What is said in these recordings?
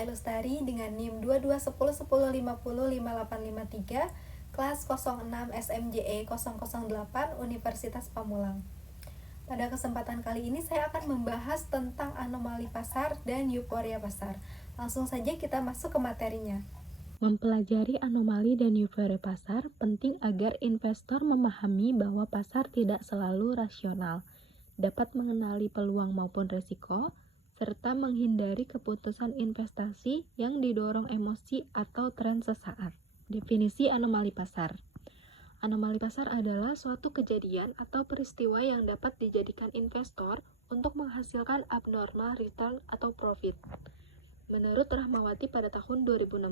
Ailustari dengan NIM 221010505853 kelas 06 SMJE 008 Universitas Pamulang. Pada kesempatan kali ini saya akan membahas tentang anomali pasar dan euforia pasar. Langsung saja kita masuk ke materinya. Mempelajari anomali dan euforia pasar penting agar investor memahami bahwa pasar tidak selalu rasional, dapat mengenali peluang maupun risiko, serta menghindari keputusan investasi yang didorong emosi atau tren sesaat. Definisi anomali pasar. Anomali pasar adalah suatu kejadian atau peristiwa yang dapat dijadikan investor untuk menghasilkan abnormal return atau profit. Menurut Rahmawati pada tahun 2016,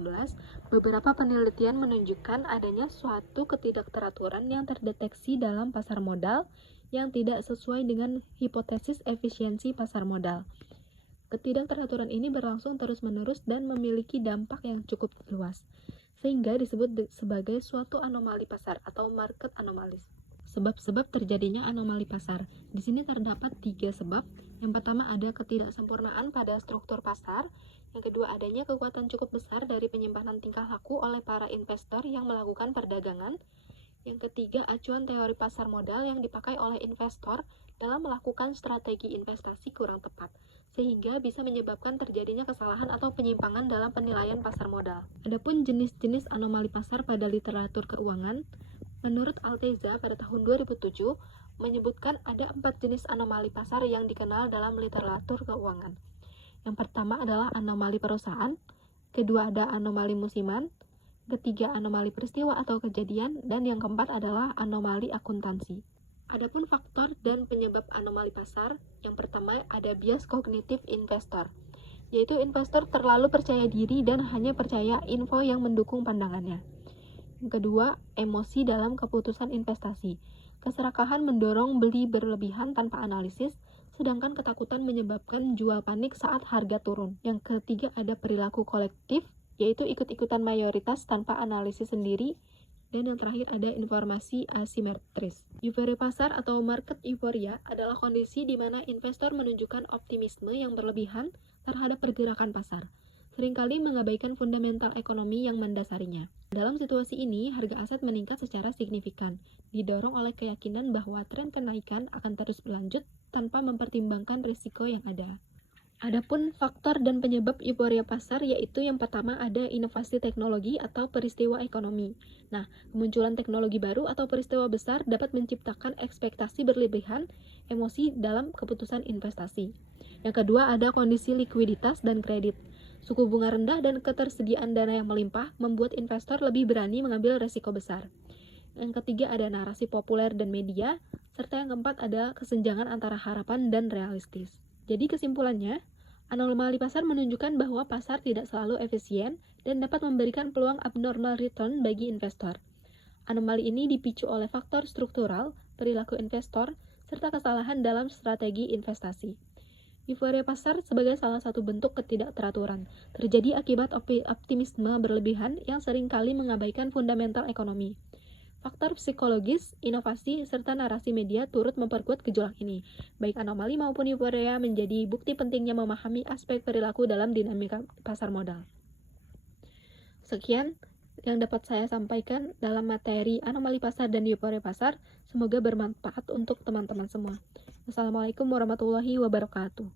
beberapa penelitian menunjukkan adanya suatu ketidakteraturan yang terdeteksi dalam pasar modal yang tidak sesuai dengan hipotesis efisiensi pasar modal. Ketidakteraturan ini berlangsung terus-menerus dan memiliki dampak yang cukup luas, sehingga disebut sebagai suatu anomali pasar atau market anomalies. Sebab-sebab terjadinya anomali pasar. Di sini terdapat 3 sebab. Yang pertama ada ketidaksempurnaan pada struktur pasar. Yang kedua adanya kekuatan cukup besar dari penyimpanan tingkah laku oleh para investor yang melakukan perdagangan. Yang ketiga acuan teori pasar modal yang dipakai oleh investor dalam melakukan strategi investasi kurang tepat, sehingga bisa menyebabkan terjadinya kesalahan atau penyimpangan dalam penilaian pasar modal. Adapun jenis-jenis anomali pasar pada literatur keuangan, menurut Alteza pada tahun 2007 menyebutkan ada 4 jenis anomali pasar yang dikenal dalam literatur keuangan. Yang pertama adalah anomali perusahaan, kedua ada anomali musiman, ketiga anomali peristiwa atau kejadian, dan yang keempat adalah anomali akuntansi. Adapun faktor dan penyebab anomali pasar, yang pertama ada bias kognitif investor, yaitu investor terlalu percaya diri dan hanya percaya info yang mendukung pandangannya. Yang kedua, emosi dalam keputusan investasi. Keserakahan mendorong beli berlebihan tanpa analisis, sedangkan ketakutan menyebabkan jual panik saat harga turun. Yang ketiga ada perilaku kolektif, yaitu ikut-ikutan mayoritas tanpa analisis sendiri. Dan yang terakhir ada informasi asimetris. Euforia pasar atau market euphoria adalah kondisi di mana investor menunjukkan optimisme yang berlebihan terhadap pergerakan pasar, seringkali mengabaikan fundamental ekonomi yang mendasarinya. Dalam situasi ini, harga aset meningkat secara signifikan, didorong oleh keyakinan bahwa tren kenaikan akan terus berlanjut tanpa mempertimbangkan risiko yang ada. Adapun faktor dan penyebab euforia pasar yaitu yang pertama ada inovasi teknologi atau peristiwa ekonomi. Nah, kemunculan teknologi baru atau peristiwa besar dapat menciptakan ekspektasi berlebihan, emosi dalam keputusan investasi. Yang kedua ada kondisi likuiditas dan kredit. Suku bunga rendah dan ketersediaan dana yang melimpah membuat investor lebih berani mengambil risiko besar. Yang ketiga ada narasi populer dan media, serta yang keempat ada kesenjangan antara harapan dan realistis. Jadi kesimpulannya, anomali pasar menunjukkan bahwa pasar tidak selalu efisien dan dapat memberikan peluang abnormal return bagi investor. Anomali ini dipicu oleh faktor struktural, perilaku investor, serta kesalahan dalam strategi investasi. Euforia pasar sebagai salah satu bentuk ketidakteraturan, terjadi akibat optimisme berlebihan yang seringkali mengabaikan fundamental ekonomi. Faktor psikologis, inovasi, serta narasi media turut memperkuat gejolak ini. Baik anomali maupun euforia menjadi bukti pentingnya memahami aspek perilaku dalam dinamika pasar modal. Sekian yang dapat saya sampaikan dalam materi anomali pasar dan euforia pasar. Semoga bermanfaat untuk teman-teman semua. Wassalamualaikum warahmatullahi wabarakatuh.